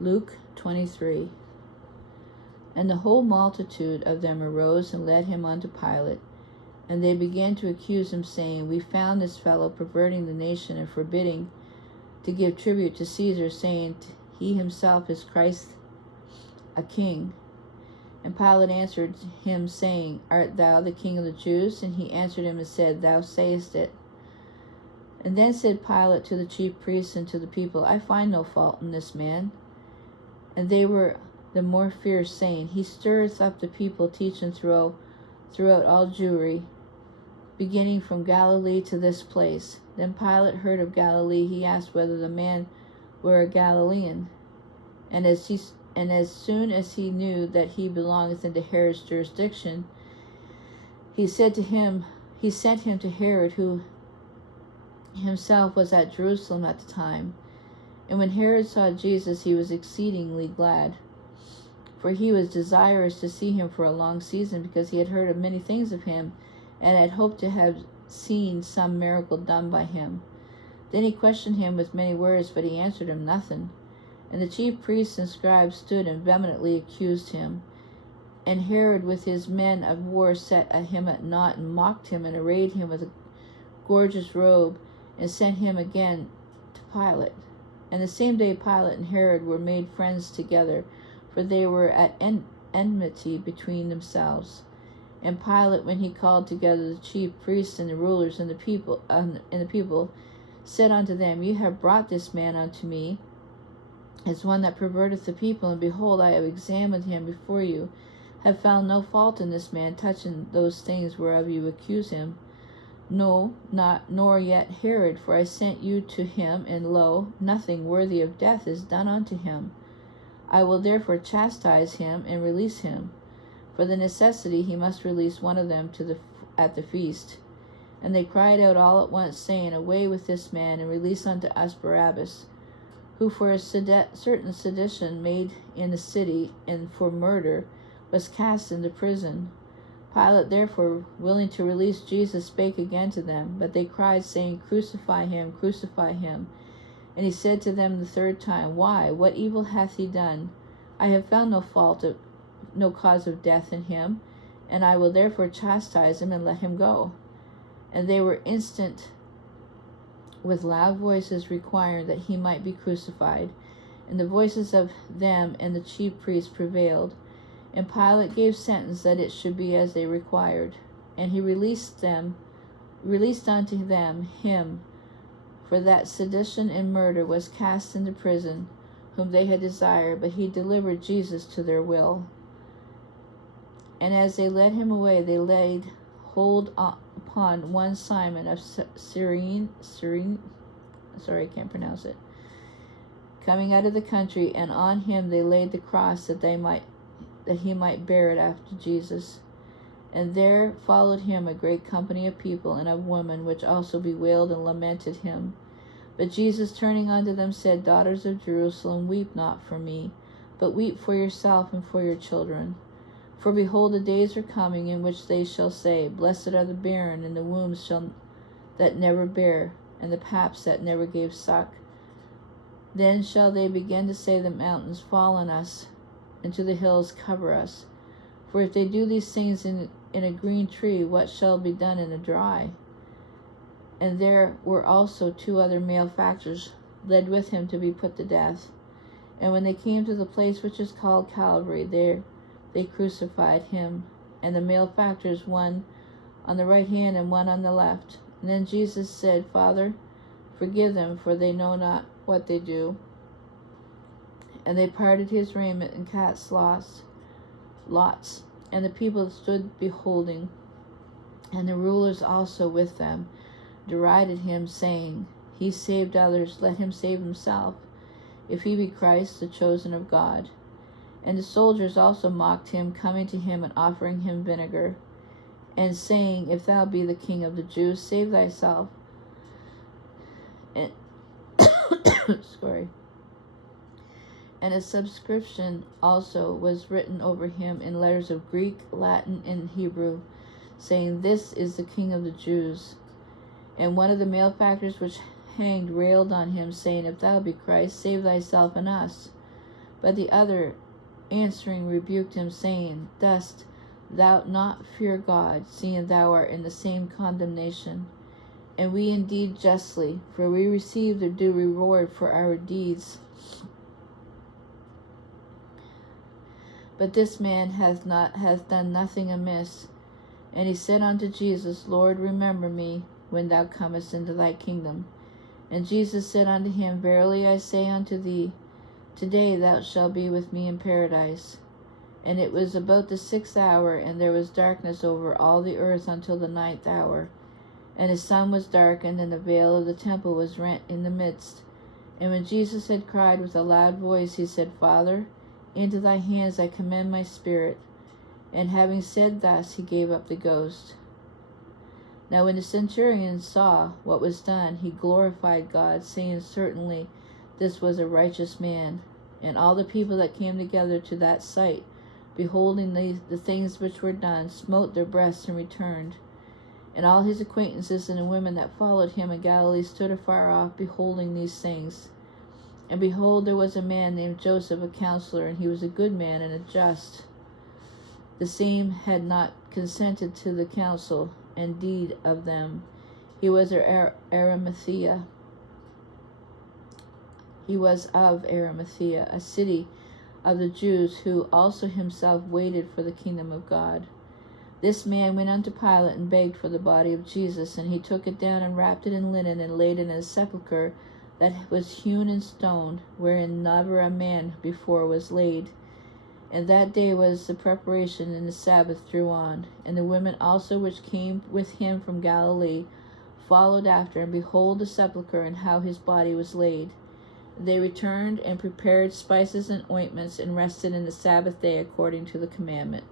Luke 23. And the whole multitude of them arose and led him unto Pilate. And they began to accuse him, saying, We found this fellow perverting the nation and forbidding to give tribute to Caesar, saying, He himself is Christ a king. And Pilate answered him, saying, Art thou the king of the Jews? And he answered him and said, Thou sayest it. And then said Pilate to the chief priests and to the people, I find no fault in this man. And they were the more fierce, saying, He stirreth up the people, teaching throughout all Jewry, beginning from Galilee to this place. Then Pilate heard of Galilee. He asked whether the man were a Galilean. And as soon as he knew that he belongeth into Herod's jurisdiction, he sent him to Herod, who himself was at Jerusalem at the time. And when Herod saw Jesus, he was exceedingly glad, for he was desirous to see him for a long season, because he had heard of many things of him, and had hoped to have seen some miracle done by him. Then he questioned him with many words, but he answered him nothing. And the chief priests and scribes stood and vehemently accused him. And Herod with his men of war set him at naught, and mocked him, and arrayed him with a gorgeous robe, and sent him again to Pilate. And the same day Pilate and Herod were made friends together, for they were at enmity between themselves. And Pilate, when he called together the chief priests and the rulers and the people, said unto them, You have brought this man unto me as one that perverteth the people, and behold, I have examined him before you, have found no fault in this man touching those things whereof you accuse him. No, nor yet Herod, for I sent you to him, and lo, nothing worthy of death is done unto him. I will therefore chastise him and release him. For the necessity he must release one of them at the feast. And they cried out all at once, saying, Away with this man, and release unto us Barabbas, who for a certain sedition made in the city, and for murder was cast into prison. Pilate therefore, willing to release Jesus, spake again to them. But they cried, saying, Crucify him, crucify him. And he said to them the third time, Why? What evil hath he done? I have found no cause of death in him, and I will therefore chastise him and let him go. And they were instant with loud voices requiring that he might be crucified. And the voices of them and the chief priests prevailed. And Pilate gave sentence that it should be as they required. And he released unto them him, for that sedition and murder was cast into prison, whom they had desired, but he delivered Jesus to their will. And as they led him away, they laid hold upon one Simon of Cyrene, sorry, I can't pronounce it, coming out of the country, and on him they laid the cross that he might bear it after Jesus. And there followed him a great company of people and of women, which also bewailed and lamented him. But Jesus, turning unto them, said, Daughters of Jerusalem, weep not for me, but weep for yourself and for your children. For behold, the days are coming in which they shall say, Blessed are the barren, and the wombs that never bare, and the paps that never gave suck. Then shall they begin to say, The mountains fall on us, and to the hills cover us. For if they do these things in a green tree, what shall be done in a dry? And there were also 2 other malefactors led with him to be put to death. And when they came to the place which is called Calvary, there they crucified him, and the malefactors, one on the right hand and one on the left. And then Jesus said, Father, forgive them, for they know not what they do. And they parted his raiment and cast lots. And the people stood beholding, and the rulers also with them derided him, saying, He saved others, let him save himself, if he be Christ, the chosen of God. And the soldiers also mocked him, coming to him and offering him vinegar, and saying, If thou be the king of the Jews, save thyself. And sorry. And a subscription also was written over him in letters of Greek, Latin, and Hebrew, saying, This is the King of the Jews. And one of the malefactors which hanged railed on him, saying, If thou be Christ, save thyself and us. But the other answering rebuked him, saying, Dost thou not fear God, seeing thou art in the same condemnation? And we indeed justly, for we receive the due reward for our deeds. But this man hath done nothing amiss. And he said unto Jesus, Lord, remember me when thou comest into thy kingdom. And Jesus said unto him, Verily I say unto thee, today thou shalt be with me in paradise. And it was about the 6th hour, and there was darkness over all the earth until the 9th hour. And the sun was darkened, and the veil of the temple was rent in the midst. And when Jesus had cried with a loud voice, he said, Father, into thy hands I commend my spirit. And having said thus, he gave up the ghost. Now when the centurion saw what was done, he glorified God, saying, Certainly this was a righteous man. And all the people that came together to that sight, beholding the things which were done, smote their breasts and returned. And all his acquaintances and the women that followed him in Galilee stood afar off, beholding these things. And behold, there was a man named Joseph, a counselor, and he was a good man and a just. The same had not consented to the counsel and deed of them. He was of Arimathea. He was of Arimathea, a city of the Jews, who also himself waited for the kingdom of God. This man went unto Pilate and begged for the body of Jesus, and he took it down and wrapped it in linen and laid it in a sepulchre that was hewn in stone, wherein never a man before was laid. And that day was the preparation, and the Sabbath drew on. And the women also which came with him from Galilee followed after, and behold the sepulchre, and how his body was laid. They returned and prepared spices and ointments, and rested in the Sabbath day according to the commandment.